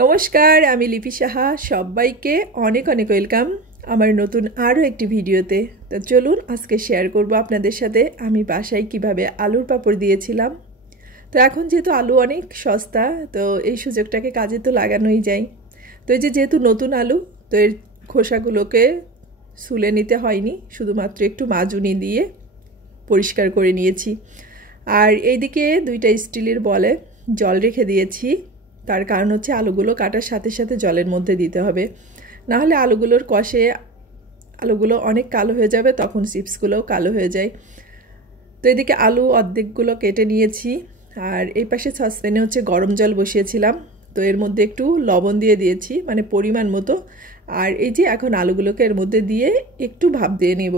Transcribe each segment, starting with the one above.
নমস্কার, আমি লিপি সাহা। সবাইকে অনেক অনেক ওয়েলকাম আমার নতুন আরও একটি ভিডিওতে। তো চলুন আজকে শেয়ার করব আপনাদের সাথে আমি বাসায় কিভাবে আলুর পাঁপড় দিয়েছিলাম। তো এখন যেহেতু আলু অনেক সস্তা, তো এই সুযোগটাকে কাজে তো লাগানোই যায়। তো এই যেহেতু নতুন আলু, তো এর খোসাগুলোকে ছুলে নিতে হয়নি, শুধুমাত্র একটু মাজুনি দিয়ে পরিষ্কার করে নিয়েছি। আর এইদিকে দুইটা স্টিলের বলে জল রেখে দিয়েছি। তার কারণ হচ্ছে আলুগুলো কাটার সাথে সাথে জলের মধ্যে দিতে হবে, নাহলে আলুগুলোর কষে আলুগুলো অনেক কালো হয়ে যাবে, তখন চিপসগুলোও কালো হয়ে যায়। তো এদিকে আলু অর্ধেকগুলো কেটে নিয়েছি। আর এই পাশে সসপ্যানে হচ্ছে গরম জল বসিয়েছিলাম, তো এর মধ্যে একটু লবণ দিয়ে দিয়েছি, মানে পরিমাণ মতো। আর এই যে এখন আলুগুলোকে এর মধ্যে দিয়ে একটু ভাপ দিয়ে নেব।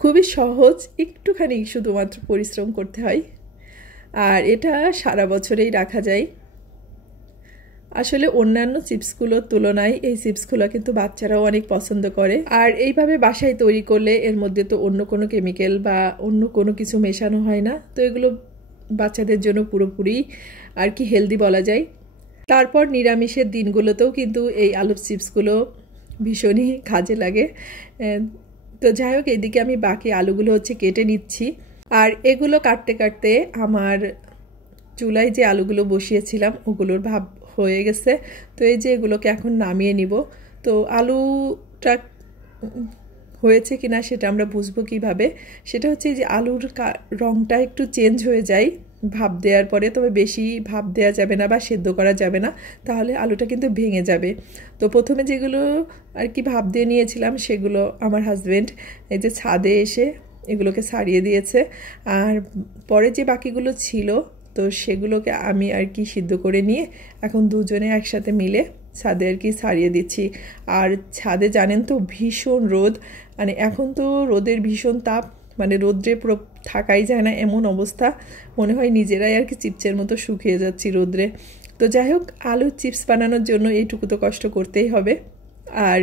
খুবই সহজ, একটুখানি শুধুমাত্র পরিশ্রম করতে হয়। আর এটা সারা বছরেই রাখা যায়। আসলে অন্যান্য চিপসগুলোর তুলনায় এই চিপসগুলো কিন্তু বাচ্চারাও অনেক পছন্দ করে। আর এইভাবে বাসায় তৈরি করলে এর মধ্যে তো অন্য কোনো কেমিক্যাল বা অন্য কোনো কিছু মেশানো হয় না, তো এগুলো বাচ্চাদের জন্য পুরোপুরি আর কি হেলদি বলা যায়। তারপর নিরামিষের দিনগুলোতেও কিন্তু এই আলুর চিপসগুলো ভীষণই কাজে লাগে। তো যাই হোক, এদিকে আমি বাকি আলুগুলো হচ্ছে কেটে নিচ্ছি। আর এগুলো কাটতে কাটতে আমার চুলায় যে আলুগুলো বসিয়েছিলাম ওগুলোর ভাব হয়ে গেছে। তো এই যে এগুলোকে এখন নামিয়ে নিব। তো আলুটা হয়েছে কিনা সেটা আমরা বুঝবো কিভাবে, সেটা হচ্ছে যে আলুর রঙটা একটু চেঞ্জ হয়ে যায় ভাপ দেওয়ার পরে। তবে বেশি ভাপ দেওয়া যাবে না বা সেদ্ধ করা যাবে না, তাহলে আলুটা কিন্তু ভেঙে যাবে। তো প্রথমে যেগুলো আর কি ভাপ দিয়ে নিয়েছিলাম সেগুলো আমার হাজব্যান্ড এই যে ছাদে এসে এগুলোকে ছাড়িয়ে দিয়েছে। আর পরে যে বাকিগুলো ছিল তো সেগুলোকে আমি আর কি সিদ্ধ করে নিয়ে এখন দুজনে একসাথে মিলে ছাদে আর কি ছাড়িয়ে দিচ্ছি। আর ছাদে জানেন তো ভীষণ রোদ, মানে এখন তো রোদের ভীষণ তাপ, মানে রোদ্রে পুরো থাকাই যায় না এমন অবস্থা। মনে হয় নিজেরাই আর কি চিপসের মতো শুকিয়ে যাচ্ছি রোদ্রে। তো যাই হোক, আলুর চিপস বানানোর জন্য এইটুকু তো কষ্ট করতেই হবে। আর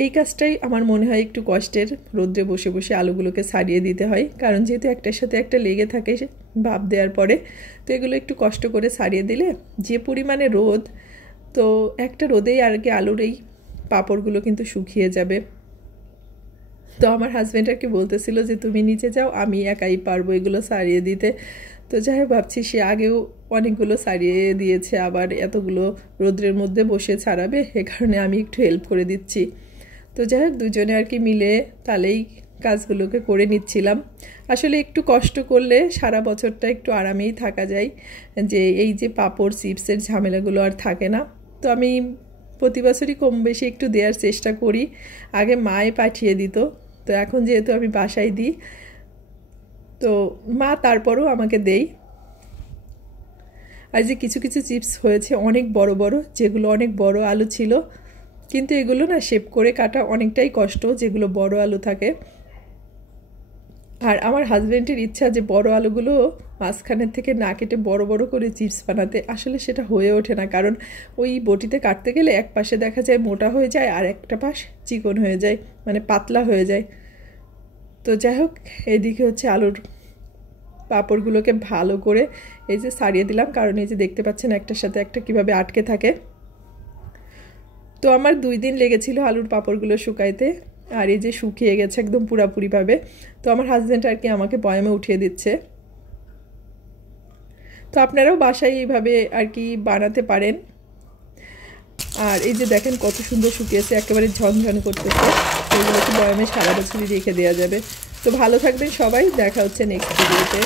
এই কাজটাই আমার মনে হয় একটু কষ্টের, রোদ্রে বসে বসে আলুগুলোকে ছাড়িয়ে দিতে হয়, কারণ যেহেতু একটার সাথে একটা লেগে থাকে ভাপ দেওয়ার পরে। তো এগুলো একটু কষ্ট করে ছাড়িয়ে দিলে যে পরিমাণে রোদ, তো একটা রোদেই আর কি আলুর এই পাঁপড়গুলো কিন্তু শুকিয়ে যাবে। তো আমার হাজব্যান্ড আর কি বলতেছিল যে তুমি নিচে যাও, আমি একাই পারবো এগুলো ছাড়িয়ে দিতে। তো যাই হোক, ভাবছি সে আগেও অনেকগুলো ছাড়িয়ে দিয়েছে, আবার এতগুলো রোদ্রের মধ্যে বসে ছাড়াবে, এ কারণে আমি একটু হেল্প করে দিচ্ছি। তো যাই হোক, দুজনে আর কি মিলে তাহলেই কাজগুলোকে করে নিচ্ছিলাম। আসলে একটু কষ্ট করলে সারা বছরটা একটু আরামেই থাকা যায়, যে এই যে পাঁপড় চিপসের ঝামেলাগুলো আর থাকে না। তো আমি প্রতি বছরই কম বেশি একটু দেওয়ার চেষ্টা করি। আগে মায়ে পাঠিয়ে দিত, তো এখন যেহেতু আমি বাসায় দিই, তো মা তারপরও আমাকে দেই। আর যে কিছু কিছু চিপস হয়েছে অনেক বড় বড়, যেগুলো অনেক বড় আলু ছিল, কিন্তু এগুলো না শেপ করে কাটা অনেকটাই কষ্ট যেগুলো বড় আলু থাকে। আর আমার হাজব্যান্ডের ইচ্ছা যে বড় আলুগুলো মাঝখানের থেকে না কেটে বড় বড় করে চিপস বানাতে, আসলে সেটা হয়ে ওঠে না, কারণ ওই বটিতে কাটতে গেলে এক পাশে দেখা যায় মোটা হয়ে যায় আর একটা পাশ চিকন হয়ে যায়, মানে পাতলা হয়ে যায়। তো যাই হোক, এদিকে হচ্ছে আলুর পাঁপড়গুলোকে ভালো করে এই যে ছাড়িয়ে দিলাম, কারণ এই যে দেখতে পাচ্ছেন একটার সাথে একটা কিভাবে আটকে থাকে। তো আমার 2 দিন লেগেছিল আলুর পাঁপড়গুলো শুকাইতে, আর এই যে শুকিয়ে গেছে একদম পুরাপুরিভাবে। তো আমার হাজব্যান্ড আর কি আমাকে বয়ামে উঠিয়ে দিচ্ছে। তো আপনারাও বাসায় এইভাবে আর কি বানাতে পারেন। আর এই যে দেখেন কত সুন্দর শুকিয়েছে, একেবারে ঝনঝন করতেছে। এগুলোকে বয়ামে সারা বছরই রেখে দেওয়া যাবে। তো ভালো থাকবেন সবাই, দেখা হচ্ছে নেক্সট ভিডিওতে।